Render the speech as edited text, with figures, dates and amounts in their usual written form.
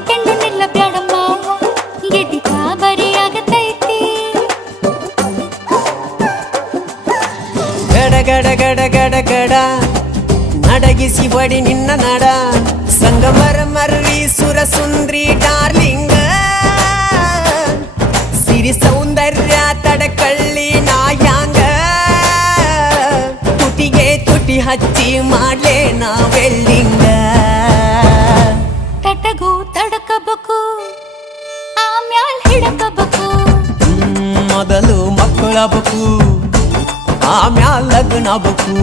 ಒದಿಕೊಂಡು ನಿಲ್ಲ ಬ್ಯಾಡಮ್ಮ ಗೆದ್ದಿ ಬರಿ ಆಗತೈತಿ ಗಡ ಗಡ ಗಡ ಗಡ ಗಡ ನಡಗಿಸಿ ಬಡಿ ನಿನ್ನ ನಡ ಸಂಗಮರ ಮರ್ರಿ ಸುರ ಸುಂದ್ರಿ ಡಾರ್ಲಿಂಗ ಸಿರಿ ಸೌಂದರ್ಯ ತಡಕಳ್ಳಿ ನಾಯಾಂಗ ತುಟಿಗೆ ತುಟಿ ಹಚ್ಚಿ ಮಾಡ್ಲೇ ನಾ ವೆಲ್ಡಿಂಗ ತಟಗೂ ತಡಕಬೇಕು ಆಮ್ಯಾಲ್ ಹಿಡಕಬೇಕು ಮೊದಲು ಮಕ್ಕಳಬೇಕು ಆಮ್ಯಾಲ ಲಗ್ನ ಬೇಕು